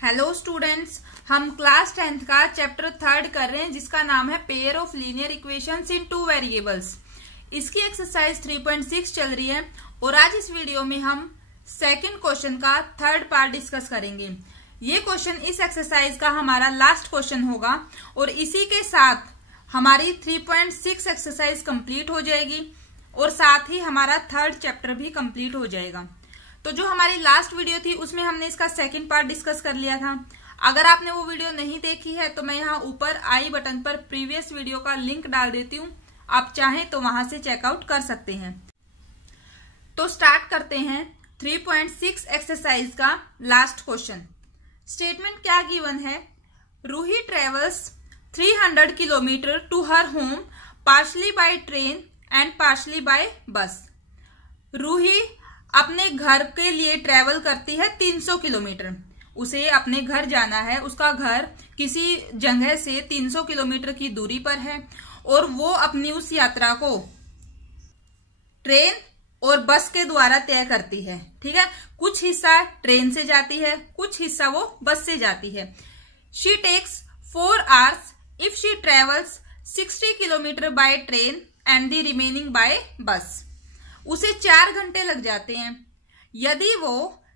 Hello students, हम class 10th का chapter 3 कर रहे हैं जिसका नाम है pair of linear equations in 2 variables. इसकी एक्सरसाइज 3.6 चल रही है और आज इस वीडियो में हम सेकंड क्वेश्चन का थर्ड पार्ट डिस्कस करेंगे। ये क्वेश्चन इस एक्सरसाइज का हमारा लास्ट क्वेश्चन होगा और इसी के साथ हमारी 3.6 एक्सरसाइज कंप्लीट हो जाएगी और साथ ही हमारा थर्ड चैप्टर भी कंप्लीट हो जाएगा। तो जो हमारी लास्ट वीडियो थी उसमें हमने इसका सेकंड पार्ट डिस्कस कर लिया था। अगर आपने वो वीडियो नहीं देखी है तो मैं यहाँ ऊपर आई बटन पर प्रीवियस वीडियो का लिंक डाल देती हूँ, आप चाहें तो वहां से चेकआउट कर सकते हैं। तो स्टार्ट करते हैं 3.6 एक्सरसाइज का लास्ट क्वेश्चन। स्टेटमेंट क्या गिवन है? Ruhi travels 300 kilometre to her home partially by train and partially by bus. Ruhi अपने घर के लिए ट्रेवल करती है 300 किलोमीटर। उसे अपने घर जाना है, उसका घर किसी जगह से 300 किलोमीटर की दूरी पर है और वो अपनी उस यात्रा को ट्रेन और बस के द्वारा तय करती है। ठीक है, कुछ हिस्सा ट्रेन से जाती है, कुछ हिस्सा वो बस से जाती है। She takes 4 hours if she travels 60 kilometre by train and the remaining by bus. उसे 4 घंटे लग जाते हैं यदि वो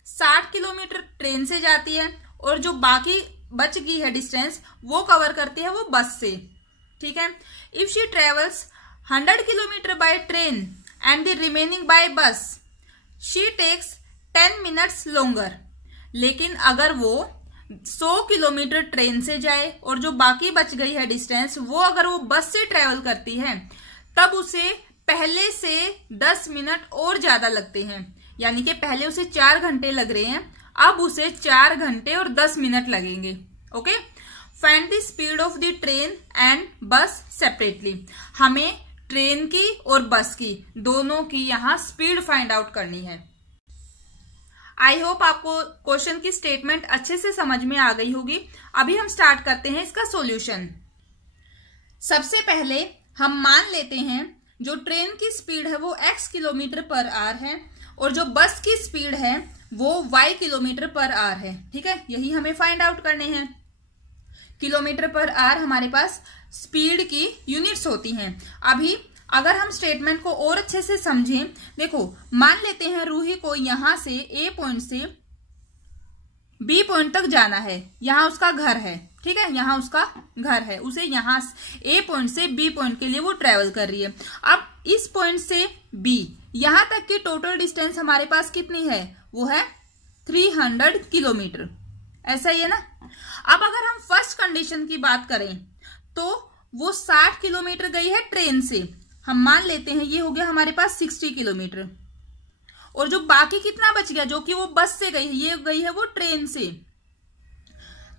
60 किलोमीटर ट्रेन से जाती है और जो बाकी बच गई है डिस्टेंस वो कवर करती है वो बस से। ठीक है, if she travels 100 kilometre by train and the remaining by bus she takes 10 minutes longer. लेकिन अगर वो 100 किलोमीटर ट्रेन से जाए और जो बाकी बच गई है डिस्टेंस वो अगर वो बस से ट्रेवल करती है तब उसे पहले से 10 मिनट और ज्यादा लगते हैं। यानी कि पहले उसे 4 घंटे लग रहे हैं, अब उसे 4 घंटे और 10 मिनट लगेंगे। Okay, find the speed of the train and बस सेपरेटली। हमें ट्रेन की और बस की दोनों की यहाँ स्पीड फाइंड आउट करनी है। आई होप आपको क्वेश्चन की स्टेटमेंट अच्छे से समझ में आ गई होगी। अभी हम स्टार्ट करते हैं इसका सॉल्यूशन। सबसे पहले हम मान लेते हैं जो ट्रेन की स्पीड है वो x किलोमीटर पर आवर है और जो बस की स्पीड है वो y किलोमीटर पर आवर है। ठीक है, यही हमें फाइंड आउट करने हैं। किलोमीटर पर आवर हमारे पास स्पीड की यूनिट्स होती हैं। अभी अगर हम स्टेटमेंट को और अच्छे से समझें, देखो मान लेते हैं रूही को यहां से A पॉइंट से B पॉइंट तक जाना है। यहां उसका घर है, ठीक है, यहां उसका घर है, उसे यहां A पॉइंट से B पॉइंट के लिए वो ट्रेवल कर रही है। अब इस पॉइंट से B यहां तक की टोटल डिस्टेंस हमारे पास कितनी है? वो है 300 किलोमीटर। ऐसा ही है ना। अब अगर हम फर्स्ट कंडीशन की बात करें तो वो 60 किलोमीटर गई है ट्रेन से। हम मान लेते हैं ये हो गया हमारे पास 60 किलोमीटर और जो बाकी कितना बच गया जो कि वो बस से गई है, ये गई है वो ट्रेन से।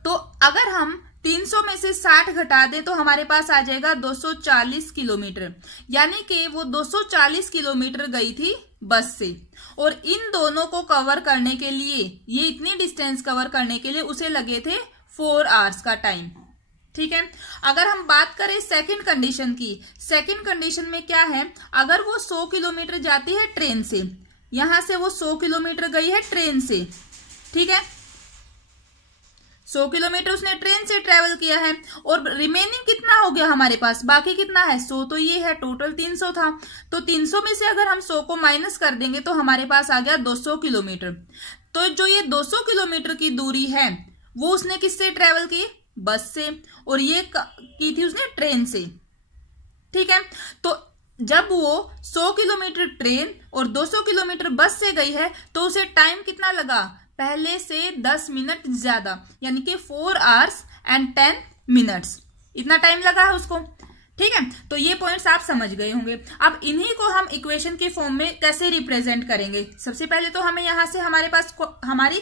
तो अगर हम 300 में से 60 घटा दें तो हमारे पास आ जाएगा 240 किलोमीटर। यानी कि वो 240 किलोमीटर गई थी बस से और इन दोनों को कवर करने के लिए, ये इतनी डिस्टेंस कवर करने के लिए उसे लगे थे 4 hours का टाइम। ठीक है, अगर हम बात करें सेकंड कंडीशन की, सेकंड कंडीशन में क्या है? अगर वो 100 किलोमीटर जाती है ट्रेन से, यहां से वो 100 किलोमीटर गई है ट्रेन से। ठीक है, 100 किलोमीटर उसने ट्रेन से ट्रेवल किया है और रिमेनिंग कितना हो गया हमारे पास? बाकी कितना है? 100 तो ये है, टोटल 300 था। तो 300 में से अगर हम 100 को माइनस कर देंगे तो हमारे पास आ गया 200 किलोमीटर। तो जो ये 200 किलोमीटर की दूरी है वो उसने किससे ट्रेवल की? बस से, और ये की थी उसने ट्रेन से। ठीक है, तो जब वो 100 किलोमीटर ट्रेन और 200 किलोमीटर बस से गई है तो उसे टाइम कितना लगा? पहले से 10 मिनट ज्यादा, यानी कि 4 hours and 10 minutes इतना टाइम लगा है उसको। ठीक है, तो ये पॉइंट्स आप समझ गए होंगे। अब इन्हीं को हम इक्वेशन के फॉर्म में कैसे रिप्रेजेंट करेंगे? सबसे पहले तो हमें यहां से हमारे पास हमारी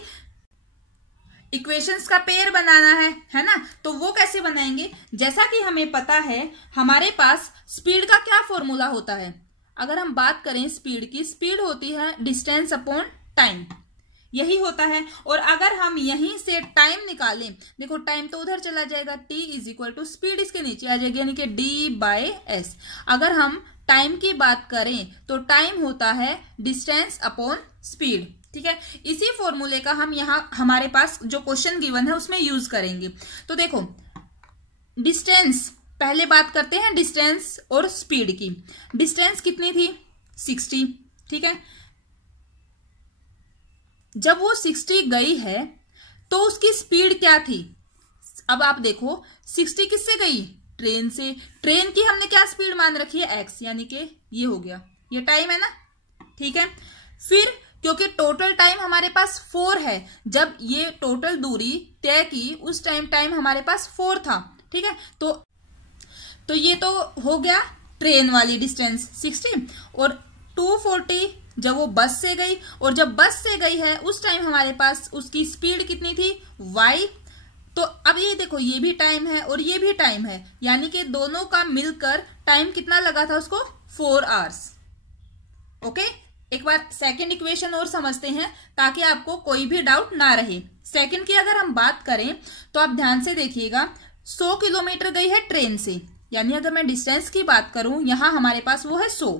इक्वेशंस का पेयर बनाना है ना। तो वो कैसे बनाएंगे? जैसा कि हमें पता है हमारे पास स्पीड का क्या फॉर्मूला होता है। अगर हम बात करें स्पीड की, स्पीड होती है डिस्टेंस अपॉन टाइम, यही होता है। और अगर हम यहीं से टाइम निकालें, देखो टाइम तो उधर चला जाएगा, t is equal to speed इसके नीचे आ जाएगी, यानी कि d/s। अगर हम टाइम की बात करें तो टाइम होता है डिस्टेंस अपॉन स्पीड। ठीक है। इसी फॉर्मूले का हम यहाँ हमारे पास जो क्वेश्चन गिवन है उसमें यूज करेंगे। तो देखो डिस्टेंस, पहले बात करते हैं डिस्टेंस और स्पीड की। डिस्टेंस कितनी थी 60, ठीक है। जब वो 60 गई है तो उसकी स्पीड क्या थी। अब आप देखो 60 किससे गई, ट्रेन से। ट्रेन की हमने क्या स्पीड मान रखी है x, यानी कि ये हो गया, ये टाइम है ना, ठीक है। फिर क्योंकि टोटल टाइम हमारे पास 4 है, जब ये टोटल दूरी तय की उस टाइम हमारे पास 4 था, ठीक है। तो ये तो हो गया ट्रेन वाली डिस्टेंस 60, और 240 जब वो बस से गई, और जब बस से गई है उस टाइम हमारे पास उसकी स्पीड कितनी थी y। तो अब ये देखो ये भी टाइम है और ये भी टाइम है, यानी कि दोनों का मिलकर टाइम कितना लगा था उसको 4 आवर्स। ओके, एक बार सेकंड इक्वेशन और समझते हैं ताकि आपको कोई भी डाउट ना रहे। सेकंड की अगर हम बात करें तो आप ध्यान से देखिएगा, 100 किलोमीटर गई है ट्रेन से, यानी अगर मैं डिस्टेंस की बात करूं यहां हमारे पास वो है 100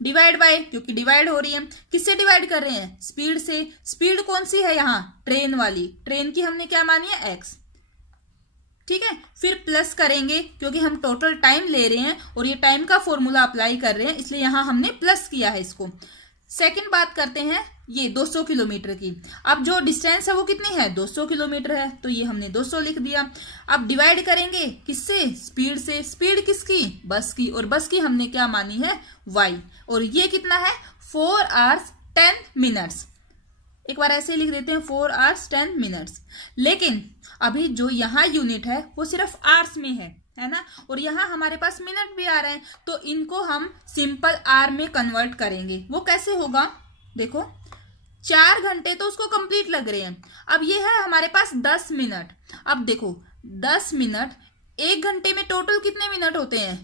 डिवाइड बाय, क्योंकि डिवाइड हो रही है, किससे डिवाइड कर रहे हैं, स्पीड से। स्पीड कौन सी है यहाँ, ट्रेन वाली, ट्रेन की हमने क्या मानी है x, ठीक है। फिर प्लस करेंगे क्योंकि हम टोटल टाइम ले रहे हैं और ये टाइम का फॉर्मूला अप्लाई कर रहे हैं, इसलिए यहां हमने प्लस किया है इसको। सेकंड बात करते हैं ये 200 किलोमीटर की। अब जो डिस्टेंस है वो कितनी है, 200 किलोमीटर है, तो ये हमने 200 लिख दिया। अब डिवाइड करेंगे किससे, स्पीड से। स्पीड किसकी, बस की, और बस की हमने क्या मानी है y, और ये कितना है 4 आवर्स 10 मिनट्स। एक बार ऐसे लिख देते हैं 4 आवर्स 10 मिनट्स। लेकिन अभी जो यहाँ यूनिट है वो सिर्फ आवर्स में है ना, और यहाँ हमारे पास मिनट भी आ रहे हैं, तो इनको हम सिंपल आर में कन्वर्ट करेंगे। वो कैसे होगा, देखो 4 घंटे तो उसको कंप्लीट लग रहे हैं। अब ये है हमारे पास 10 मिनट। अब देखो 10 मिनट, 1 घंटे में टोटल कितने मिनट होते हैं,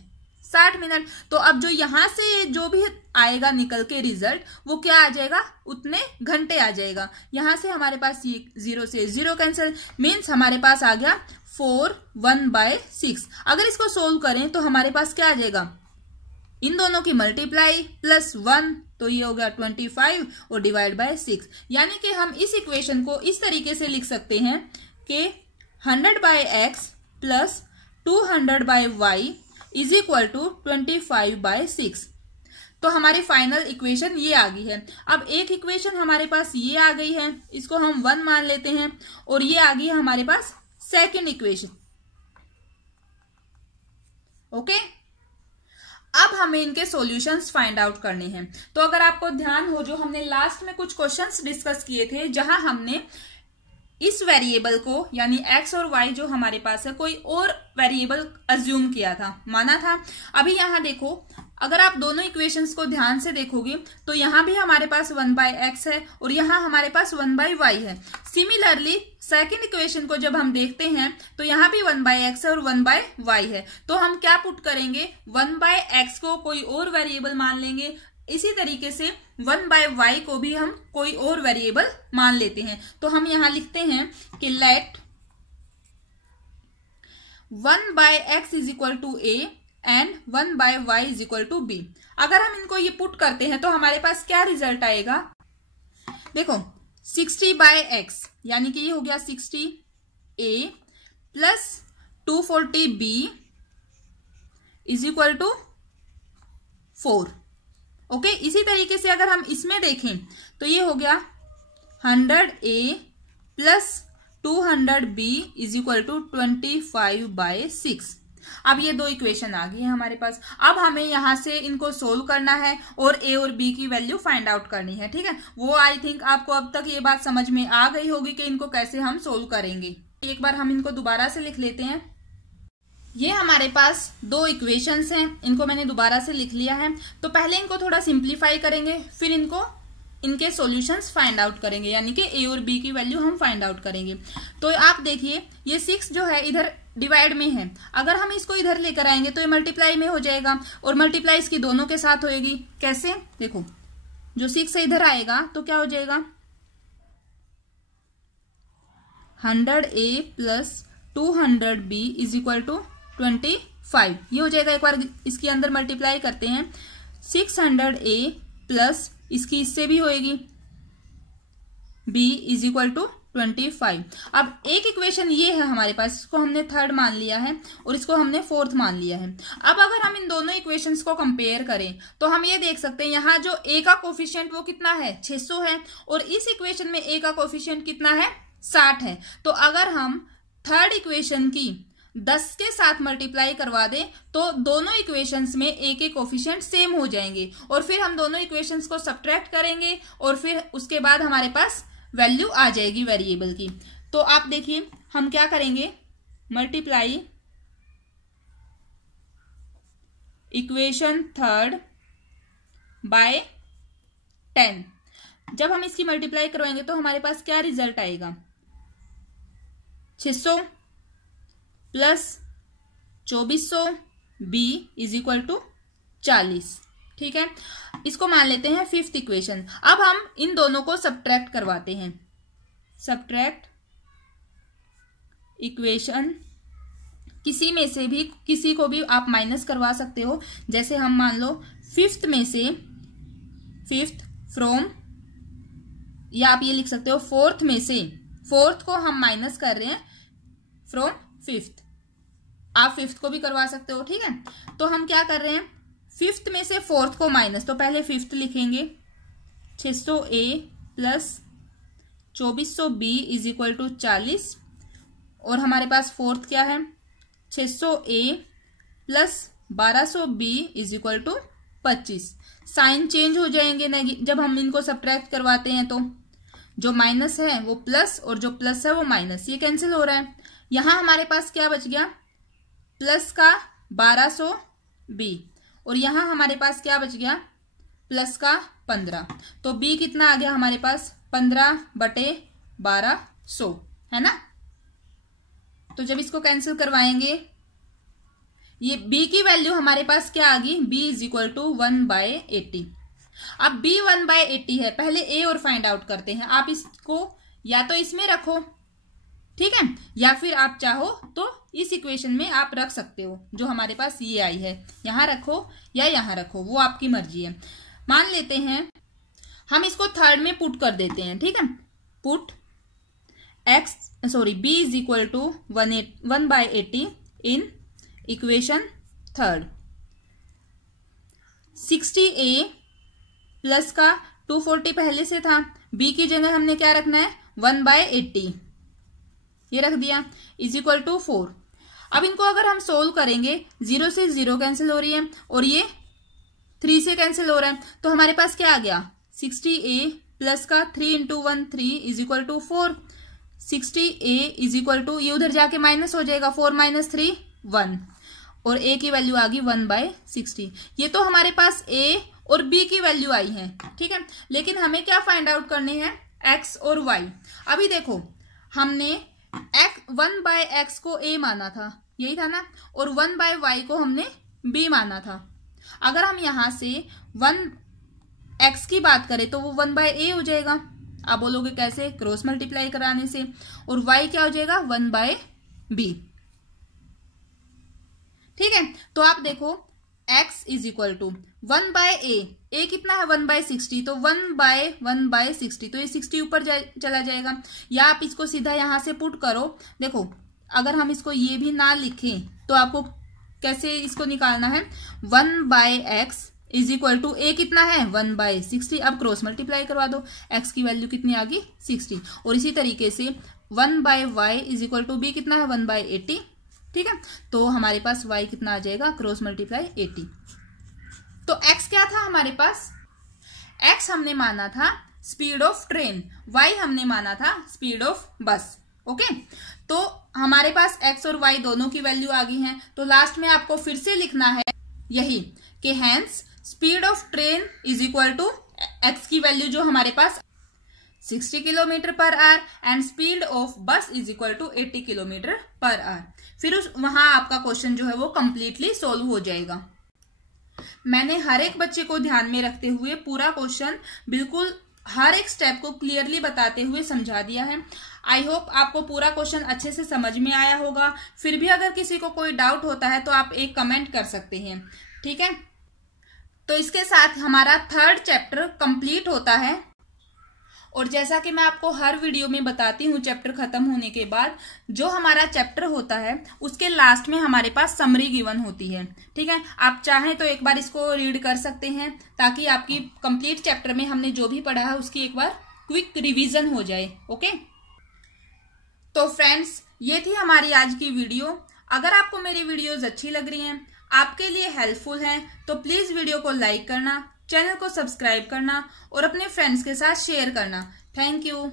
60 मिनट। तो अब जो यहां से जो भी आएगा निकल के रिजल्ट, वो क्या आ जाएगा, उतने घंटे आ जाएगा। यहां से हमारे पास ये 0 से 0 कैंसिल, मीन्स हमारे पास आ गया 4 1/6। अगर इसको सोल्व करें तो हमारे पास क्या आ जाएगा, इन दोनों की मल्टीप्लाई प्लस 1, तो ये हो गया 25 और डिवाइड बाय 6। यानी कि हम इस इक्वेशन को इस तरीके से लिख सकते हैं कि 100/x plus 200/y is equal to 25/6। तो हमारी फाइनल इक्वेशन ये आ गई है। अब एक इक्वेशन हमारे पास ये आ गई है, इसको हम 1 मान लेते हैं, और ये आ गई है हमारे पास सेकंड इक्वेशन। ओके, अब हमें इनके सॉल्यूशंस फाइंड आउट करने हैं। तो अगर आपको ध्यान हो, जो हमने लास्ट में कुछ क्वेश्चंस डिस्कस किए थे, जहां हमने इस वेरिएबल को यानी x और y जो हमारे पास है कोई और वेरिएबल अज्यूम किया था, माना था। अभी यहां देखो, अगर आप दोनों इक्वेशंस को ध्यान से देखोगे तो यहां भी हमारे पास 1/x है और यहां हमारे पास 1/y है। सिमिलरली सेकंड इक्वेशन को जब हम देखते हैं तो यहां भी 1/x है और 1/y है। तो हम क्या पुट करेंगे, 1/x को कोई और वेरिएबल मान लेंगे, इसी तरीके से 1/y को भी हम कोई और वेरिएबल मान लेते हैं। तो हम यहां लिखते हैं कि let 1/x is equal to a and 1/y is equal to b। अगर हम इनको ये पुट करते हैं तो हमारे पास क्या रिजल्ट आएगा, देखो 60/x यानी कि ये हो गया 60a plus 240b is equal to 4। Okay, इसी तरीके से अगर हम इसमें देखें तो ये हो गया 100a plus 200b is equal to 25/6। अब ये दो इक्वेशन आ गई है हमारे पास। अब हमें यहां से इनको सोल्व करना है और a और b की वैल्यू फाइंड आउट करनी है, ठीक है। वो आई थिंक आपको अब तक ये बात समझ में आ गई होगी कि इनको कैसे हम सोल्व करेंगे। एक बार हम इनको दोबारा से लिख लेते हैं। ये हमारे पास दो इक्वेशंस हैं, इनको मैंने दोबारा से लिख लिया है। तो पहले इनको थोड़ा सिंप्लीफाई करेंगे, फिर इनके सॉल्यूशंस फाइंड आउट करेंगे, यानी कि a और b की वैल्यू हम फाइंड आउट करेंगे। तो आप देखिए ये 6 जो है इधर डिवाइड में है, अगर हम इसको इधर लेकर आएंगे तो ये मल्टीप्लाई में हो जाएगा, और मल्टीप्लाई इसकी दोनों के साथ होएगी। कैसे, देखो जो 6 से इधर आएगा तो क्या हो जाएगा 100a plus 200b is equal to 25, ये हो जाएगा। एक बार इसके अंदर मल्टीप्लाई करते हैं, 600a प्लस इसकी इससे भी होएगी बी इज इक्वल टू 25। अब एक इक्वेशन ये है हमारे पास, इसको हमने थर्ड मान लिया है और इसको हमने फोर्थ मान लिया है। अब अगर हम इन दोनों इक्वेशंस को कंपेयर करें तो हम ये देख सकते हैं यहाँ जो ए का कोफिशिएंट वो कितना है 600 है और इस इक्वेशन में ए का कोफिशिएंट कितना है 60 है। तो अगर हम थर्ड इक्वेशन की 10 के साथ मल्टीप्लाई करवा दें तो दोनों इक्वेशंस में ए के कोफिशिएंट सेम हो जाएंगे और फिर हम दोनों इक्वेशंस को सब्ट्रैक्ट करेंगे और फिर उसके बाद हमारे पास वैल्यू आ जाएगी वेरिएबल की। तो आप देखिए हम क्या करेंगे, मल्टीप्लाई इक्वेशन थर्ड बाय 10। जब हम इसकी मल्टीप्लाई करवाएंगे तो हमारे पास क्या रिजल्ट आएगा, 600 plus 2400 B is equal to 40। ठीक है, इसको मान लेते हैं फिफ्थ इक्वेशन। अब हम इन दोनों को सब्ट्रैक्ट करवाते हैं, सब्ट्रैक्ट इक्वेशन, किसी में से भी किसी को भी आप माइनस करवा सकते हो। जैसे हम मान लो फिफ्थ में से फिफ्थ फ्रॉम, या आप ये लिख सकते हो फोर्थ में से, फोर्थ को हम माइनस कर रहे हैं फ्रॉम फिफ्थ, आप फिफ्थ को भी करवा सकते हो। ठीक है, तो हम क्या कर रहे हैं, फिफ्थ में से फोर्थ को माइनस, तो पहले फिफ्थ लिखेंगे 600a plus 2400b is equal to 40 और हमारे पास फोर्थ क्या है 600a plus 1200b is equal to 25। Sign change हो जाएंगे जब हम इनको सब्ट्रैक्ट करवाते हैं, तो जो माइनस है वो प्लस और जो प्लस है वो माइनस, ये कैंसिल हो रहा है। यहां हमारे पास क्या बच गया, प्लस का 1200b और यहां हमारे पास क्या बच गया, प्लस का 15। तो b कितना आ गया हमारे पास 15/1200 है ना। तो जब इसको कैंसिल करवाएंगे, ये b की वैल्यू हमारे पास क्या आ गई, b इज इक्वल टू 1/80। अब b 1/80 है, पहले a और फाइंड आउट करते हैं। आप इसको या तो इसमें रखो, ठीक है, या फिर आप चाहो तो इस इक्वेशन में आप रख सकते हो, जो हमारे पास ये आई है, यहां रखो या यहां रखो, वो आपकी मर्जी है। मान लेते हैं हम इसको थर्ड में पुट कर देते हैं। ठीक है, put b is equal to 1/80 in equation third. 60a plus का 240 पहले से था, b की जगह हमने क्या रखना है 1/80, ये रख दिया, इज इक्वल टू 4। अब इनको अगर हम सोल्व करेंगे, 0 से 0 कैंसिल हो रही है और ये 3 से कैंसिल हो रहा है, तो हमारे पास क्या आ गया 60a प्लस का 3 into 1 3 is equal to 4। 60a is equal to, ये उधर जाके माइनस हो जाएगा, 4 माइनस 3 1 और a की वैल्यू आ गई 1/60। ये तो हमारे पास a और b की वैल्यू आई है। ठीक है, लेकिन हमें क्या फाइंड आउट करने हैं, x और y। अभी देखो हमने 1/x को a माना था, यही था ना, और 1/y को हमने b माना था। अगर हम यहां से 1x की बात करें तो वो 1/a हो जाएगा। आप बोलोगे कैसे, क्रॉस मल्टीप्लाई कराने से, और y क्या हो जाएगा 1/b। ठीक है, तो आप देखो x is equal to 1/a, a कितना है 1/60, तो 1/1/60, तो ये 60 ऊपर चला जाएगा। या आप इसको सीधा यहां से पुट करो। देखो अगर हम इसको ये भी ना लिखें तो आपको कैसे इसको निकालना है, 1/x is equal to a कितना है 1/60। अब क्रॉस मल्टीप्लाई करवा दो, x की वैल्यू कितनी आ गई 60, और इसी तरीके से 1/y is equal to b कितना है 1/80। ठीक है, तो हमारे पास y कितना आ जाएगा, क्रॉस मल्टीप्लाई 80। तो x क्या था हमारे पास, x हमने माना था स्पीड ऑफ ट्रेन, y हमने माना था स्पीड ऑफ बस। ओके, तो हमारे पास x और y दोनों की वैल्यू आ गई है। तो लास्ट में आपको फिर से लिखना है यही कि hence speed of train is equal to x की वैल्यू जो हमारे पास 60 kilometre per hour and speed of bus is equal to 80 kilometre per hour. फिर वहां आपका क्वेश्चन जो है वो कंप्लीटली सोल्व हो जाएगा। मैंने हर एक बच्चे को ध्यान में रखते हुए पूरा क्वेश्चन बिल्कुल हर एक स्टेप को क्लियरली बताते हुए समझा दिया है। आई होप आपको पूरा क्वेश्चन अच्छे से समझ में आया होगा। फिर भी अगर किसी को कोई डाउट होता है तो आप एक कमेंट कर सकते हैं। ठीक है, तो इसके साथ हमारा थर्ड चैप्टर कंप्लीट होता है और जैसा कि मैं आपको हर वीडियो में बताती हूँ, चैप्टर खत्म होने के बाद जो हमारा चैप्टर होता है उसके लास्ट में हमारे पास समरी गिवन होती है। ठीक है, आप चाहें तो एक बार इसको रीड कर सकते हैं ताकि आपकी कंप्लीट चैप्टर में हमने जो भी पढ़ा है उसकी एक बार क्विक रिवीजन हो जाए। ओके, तो फ्रेंड्स ये थी हमारी आज की वीडियो। अगर आपको मेरी वीडियोज अच्छी लग रही हैं, आपके लिए हेल्पफुल हैं, तो प्लीज वीडियो को लाइक करना, चैनल को सब्सक्राइब करना और अपने फ्रेंड्स के साथ शेयर करना। Thank you.